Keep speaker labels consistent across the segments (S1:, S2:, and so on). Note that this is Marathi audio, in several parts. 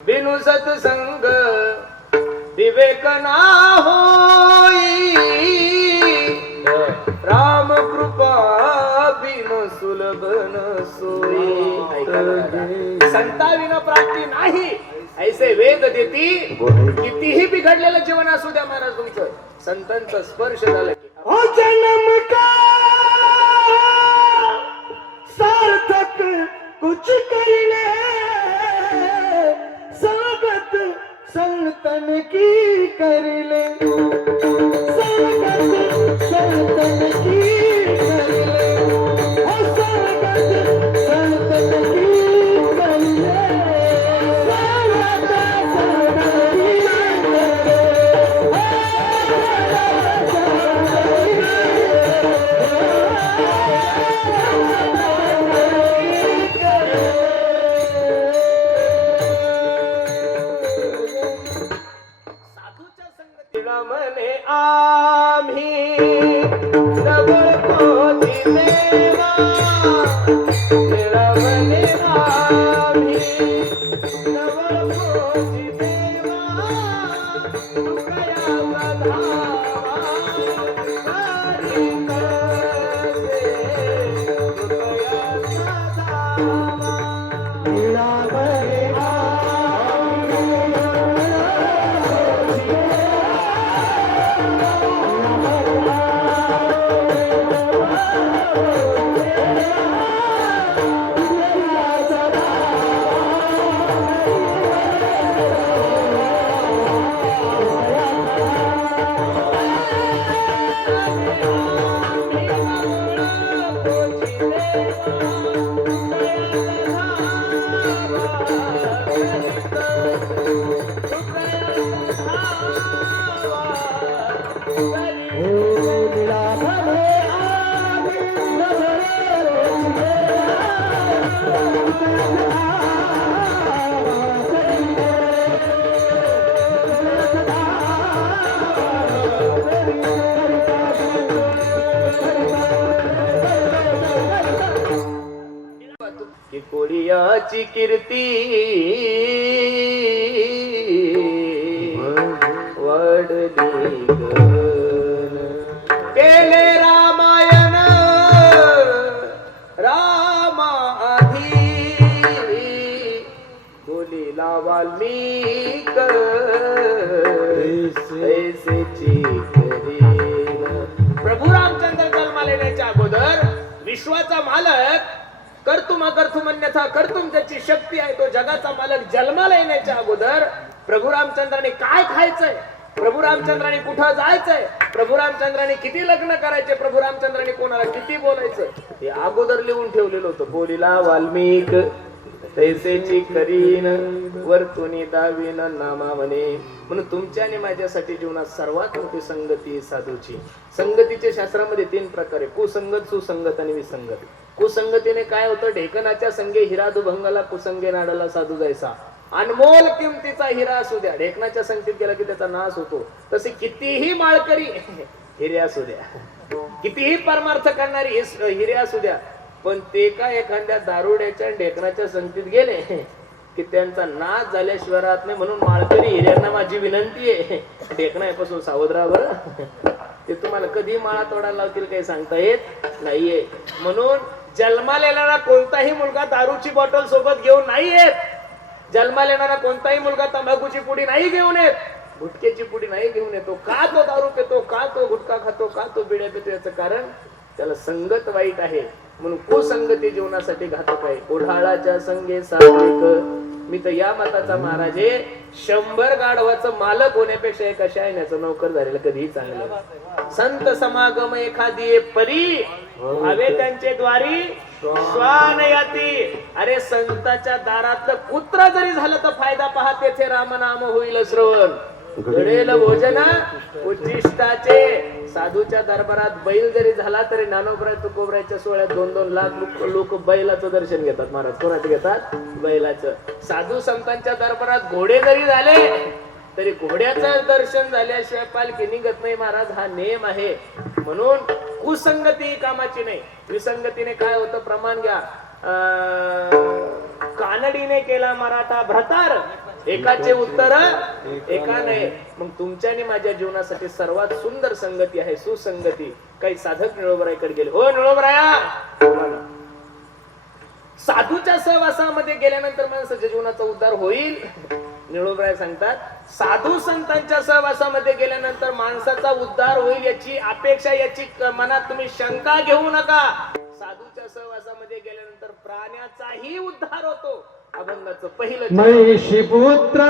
S1: बिनु सत्संग विवेक ना होई। राम कृपा बिनु सुलभ न सोई। संताविन प्राप्ती नाही ऐसे वेद देती कितीही बिघडलेलं जीवन असू द्या महाराज तुमचं. संतांचा स्पर्श झाला की
S2: ओ जन्म का? सार्थक कुछ कर संतन की कर ले की कर Oh की
S1: कीर्ती. वाढली केले रामायण रामा आधी बोलीला वाल्मिक ऐसेची प्रभू रामचंद्र जन्माला येण्याच्या अगोदर विश्वाचा मालक कर्तुम अकर्तुम अन्यथा कर्तुम ज्याची शक्ती आहे तो जगाचा मालक जन्माला येण्याच्या अगोदर प्रभू रामचंद्राने काय खायचंय? प्रभू रामचंद्राने कुठं जायचंय? प्रभू रामचंद्राने किती लग्न करायचे? प्रभू रामचंद्राने कोणाला किती बोलायचं? हे अगोदर लिहून ठेवलेलं होतं बोलीला वाल्मिक तैसेची करीन वर्तुनी दावीन नामा म्हणे म्हणून तुमच्या आणि माझ्यासाठी जीवनात सर्वात मोठी संगती साधूची. संगतीच्या शास्त्रामध्ये तीन प्रकार आहे कुसंगत सुसंगत आणि विसंगत. कुसंगतीने काय होतं? ढेकणाच्या संगे हिरा दुभंगाला कुसंगे नाडाला साधू जायचा. अनमोल किमतीचा हिरा असू द्या. ढेकणाच्या संगतीत गेला की त्याचा नाश होतो. तसे कितीही माळकरी हिरे असू द्या. कितीही परमार्थ करणारी हिरे असू द्या. पण ते काय एखाद्या दारुड्याच्या आणि ढेकणाच्या संगतीत गेले की त्यांचा नाश झाल्याशिवाय राहत नाही म्हणून माळकरी हिऱ्यांना माझी विनंती आहे. ढेकणापासून सावध राहा बरं. ते तुम्हाला कधी माळा तोडायला लावतील काही सांगता येत नाहीये. म्हणून जन्माला येणारा कोणताही मुलगा दारूची बॉटल सोबत घेऊन नाही येत. जन्माला येणारा कोणताही मुलगा तंबाखूची पुडी नाही घेऊन येत. गुटक्याची पुडी नाही घेऊन येतो. का तो दारू पितो? का तो गुटखा खातो? का तो बिड्या पितो? याचं कारण त्याला संगत वाईट आहे. म्हणून कुसंगती जीवनासाठी घातक आहे. ओढाळाच्या संगे सात्विक. मी तर या मताचा महाराज आहे. शंभर गाढवाचं मालक होण्यापेक्षा एका शायण्याचं नोकर झालेलं कधीही चांगलं संत समागम एखादी परी. हवे त्यांचे द्वारी श्वान याती. अरे संताच्या दारातलं कुत्र जरी झालं तर फायदा पहा तेथे रामनाम होईल श्रवण. घडेल भोजन उच्चिष्टाचे साधूच्या दरबारात बैल जरी झाला तरी नानोबराय तुकोबरायच्या सोहळ्यात दोन दोन लाख लोक लोक बैलाचं दर्शन घेतात महाराज. कोणाचं घेतात? बैलाचं. साधू संतांच्या दरबारात घोडे जरी झाले तरी घोड्याचं दर्शन झाल्याशिवाय पालखी निघत नाही महाराज. हा नेम आहे. म्हणून कुसंगती कामाची नाही. विसंगतीने काय होतं प्रमाण घ्या. कानडीने केला मराठा भ्रतार. एकाचे उत्तर एका नाही. मग तुमच्या माझ्या जीवनासाठी सर्वात सुंदर संगती आहे सुसंगती. काही साधक निळोबरायकडे गेले. हो निळोबराया! साधूच्या सहवासामध्ये गेल्यानंतर माणसाच्या जीवनाचा उद्धार होईल. निळूबराय सांगतात साधू संतांच्या सहवासामध्ये गेल्यानंतर माणसाचा उद्धार होईल याची अपेक्षा याची मनात तुम्ही शंका घेऊ नका. साधूच्या सहवासामध्ये गेल्यानंतर प्राण्याचाही उद्धार होतो. अभंगाचं पहिलं
S2: शिपुत्र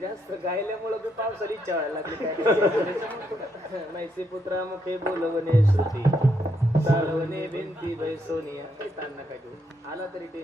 S1: जास्त गायल्यामुळे बी पावसाळी इच्छा व्हायला लागली काय? मैसी पुत्रा मुखे बोलवणे श्रुती. चालवणे भिंती बै सोनिया. काही ताण आला तरी